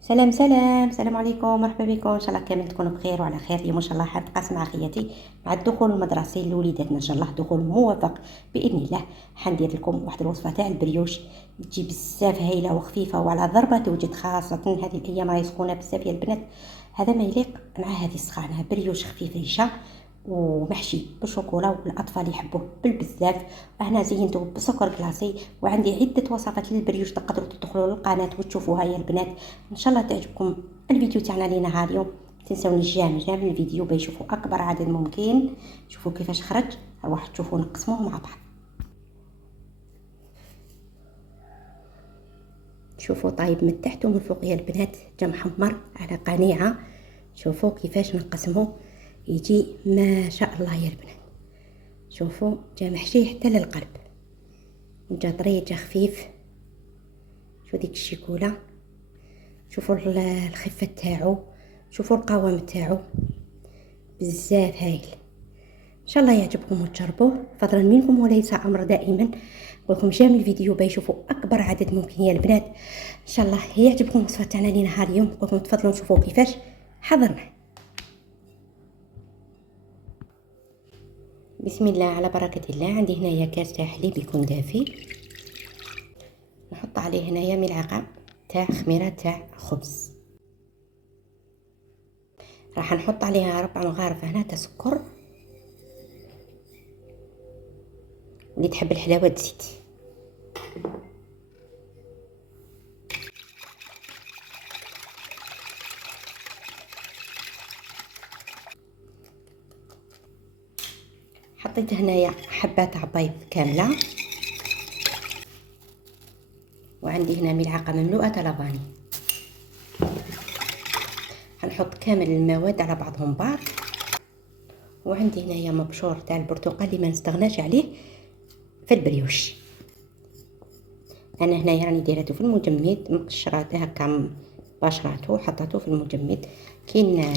سلام عليكم، مرحبا بكم. ان شاء الله كامل تكونوا بخير وعلى خير. اليوم ان شاء الله حنتقاسم مع خياتي مع الدخول المدرسي لوليداتنا، ان شاء الله دخول موفق باذن الله. حندير لكم واحد الوصفه تاع البريوش تجي بزاف هايله وخفيفه وعلى ضربه توجد، خاصه هذه الايام راهي سخونه بزاف يا البنات. هذا ما يليق مع هذه السخانه، بريوش خفيف ريشه ومحشي بالشوكولا والاطفال يحبوه بالبزاف. انا زينته بسكر كلاصي، وعندي عده وصفات للبريوش تقدروا تدخلوا للقناه وتشوفوها يا البنات. ان شاء الله تعجبكم الفيديو تاعنا لنهار اليوم. تنسوني جام الفيديو باش يشوفوا اكبر عدد ممكن. شوفوا كيفاش خرج، راح تشوفوا نقسموه مع بعض. شوفوا طايب من تحت ومن فوق يا البنات، جا محمر على قنيعه. شوفوا كيفاش نقسموه، يجي ما شاء الله يا البنات. شوفوا جا محشي حتى للقلب، جا طري جا خفيف. شوفوا ديك الشيكولا، شوفوا الخفه تاعو، شوفوا القوام تاعو بزاف هايل. ان شاء الله يعجبكم وتجربوه فضلا منكم وليس امر دائما. نقولكم جام الفيديو باش يشوفوا اكبر عدد ممكن يا البنات. ان شاء الله يعجبكم الوصفه تاعنا لنهار اليوم. نقولكم تفضلوا نشوفوا كيفاش حضرنا. بسم الله على بركه الله. عندي هنايا كاس تاع حليب يكون دافي، نحط عليه هنايا ملعقه تاع خميره تاع خبز. راح نحط عليها 4 مغارف هنا تاع سكر، اللي تحب الحلاوه تزيد. حطيت هنايا حبه تاع بيض كامله، وعندي هنا ملعقه مملوءه تاع لافاني. هنحط كامل المواد على بعضهم بعض. وعندي هنايا مبشور تاع البرتقال اللي ما نستغناش عليه في البريوش. انا هنايا راني دايرته في المجمد، مقشراته هكا بشراته حطيته في المجمد. كاين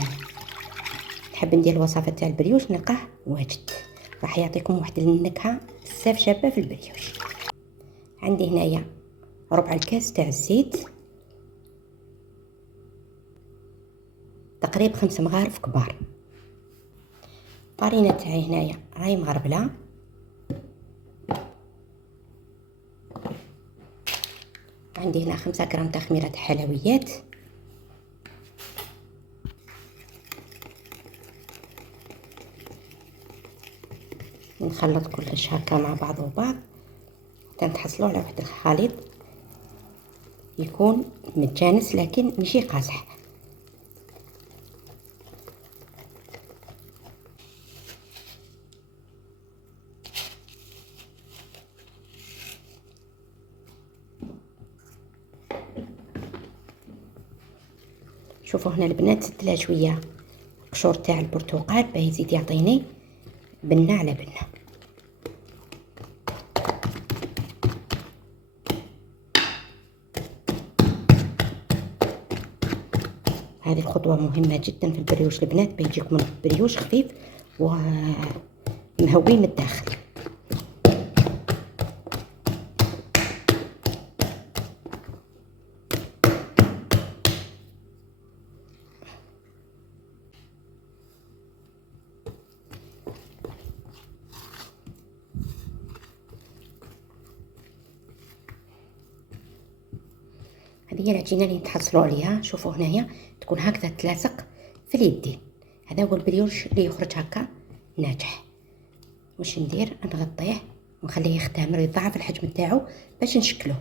نحب ندير الوصفه تاع البريوش نلقاه واجد، راح يعطيكم واحد النكهه بزاف شابه في البريوش. عندي هنايا ربع الكاس تاع الزيت، تقريبا 5 مغارف كبار. الفارينه تاعي هنايا راهي مغربله. عندي هنا 5 غرام تاع خميره حلويات. نخلط كلش هكا مع بعضه وبعض حتى نتحصلوا على واحد الخليط يكون متجانس لكن ماشي قاصح. شوفوا هنا البنات زدت لها شويه قشور تاع البرتقال باه يزيد يعطيني بنه على بنه. هذه الخطوه مهمه جدا في البريوش البنات، باه يجيكم البريوش خفيف ومهوي من الداخل. هذه هي العجينه اللي نتحصلوا عليها. شوفوا هنايا تكون هكذا تلاصق في اليدين. هذا هو البريوش اللي يخرج هكا ناجح. واش ندير؟ نغطيه ونخليه يختمر يضاعف الحجم تاعو باش نشكلوه.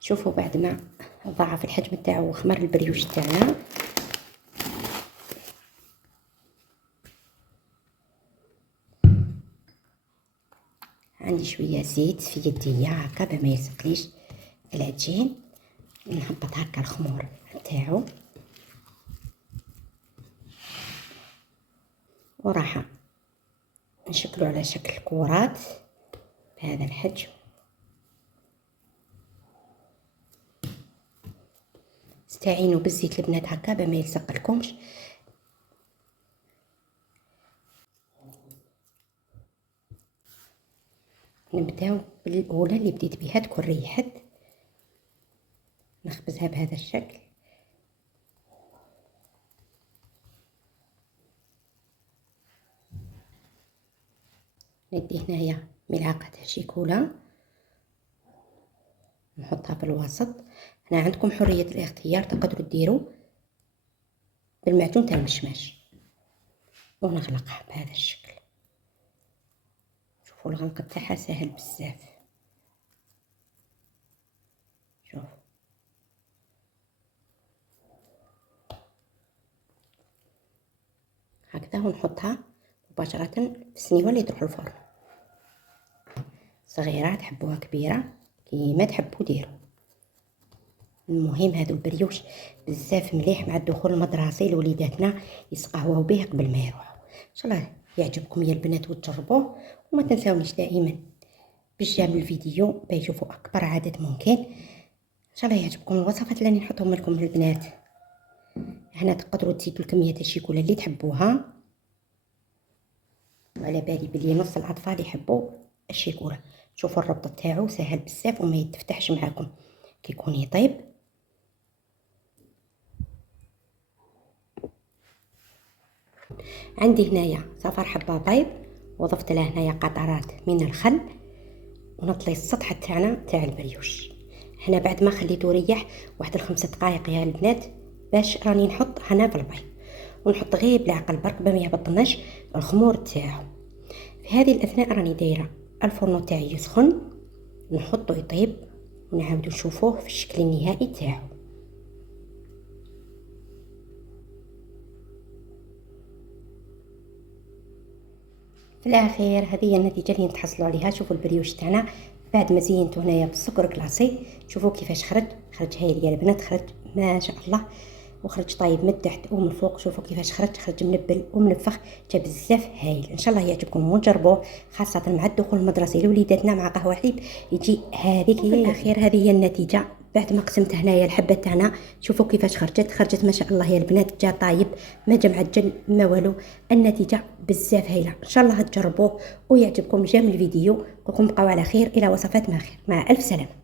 شوفوا بعد ما ضاعف الحجم تاعو وخمر البريوش تاعنا، عندي شويه زيت في يدي هكا باه ما يلصقليش العجين. نهبط هكا الخمور تاعو وراح نشكلو على شكل كرات بهذا الحجم. استعينوا بالزيت البنات هكا بما يلصق لكمش. نبداو بالاولى اللي بديت بها تكون ريحت، نخبزها بهذا الشكل. ندي هنايا ملعقه شيكولا نحطها في الوسط. هنا عندكم حريه الاختيار، تقدروا ديروا بالمعجون تاع المشماش، ونغلقها بهذا الشكل. شوفوا الغلق تاعها سهل بزاف. شوف هكذا، ونحطها مباشره في السنيوه اللي تروح الفرن. صغيره تحبوها كبيره كيما تحبوا ديروا. المهم هذا البريوش بزاف مليح مع الدخول المدرسي لوليداتنا يسقهوه به قبل ما يروحوا. ان شاء الله يعجبكم يا البنات وتجربوه، وما تنساونيش دائما باجام الفيديو باش يشوفوا اكبر عدد ممكن. ان شاء الله يعجبكم الوصفات اللي نحطهم لكم البنات. هنا تقدروا تزيدوا الكميه تاع الشيكولا اللي تحبوها، وعلى بالي بلي نص الاطفال يحبوا الشيكولا. شوفوا الربط تاعو سهل بزاف وما يتفتحش معاكم كيكون يطيب. عندي هنايا صفر حبه بيض، وضفت له هنايا قطرات من الخل، ونطلي السطح تاعنا تاع البريوش. هنا بعد ما خليته يريح واحد 5 دقائق يا البنات، باش راني نحط هنا في البيض، ونحط غير بالعقل برك بما يهبطناش الخمور تاعو. في هذه الاثناء راني دايره الفرن تاعي يسخن، نحطه يطيب ونعاودو نشوفوه في الشكل النهائي تاعو. في الاخير هذه هي النتيجه اللي نتحصلوا عليها. شوفوا البريوش تاعنا بعد ما زينته هنايا بالسكر كلاصي، شوفوا كيفاش خرج هايل يا البنات، خرج ما شاء الله، وخرج طايب من تحت ومن فوق. شوفوا كيفاش خرج منبل ومنفخ، جا بزاف هايل. ان شاء الله يعجبكم وتجربوه، خاصه مع الدخول المدرسي لوليداتنا مع قهوه حليب يجي هذيك هي. في الاخير هذه هي النتيجه بعد ما قسمت هنايا الحبه تاعنا. شوفوا كيفاش خرجت ما شاء الله يا البنات، جا طايب ما جا معجن ما والو. النتيجه بزاف هايله، ان شاء الله تجربوه ويعجبكم. جام الفيديو، نقولكم بقاو على خير، الى وصفات ما خير، مع الف سلامه.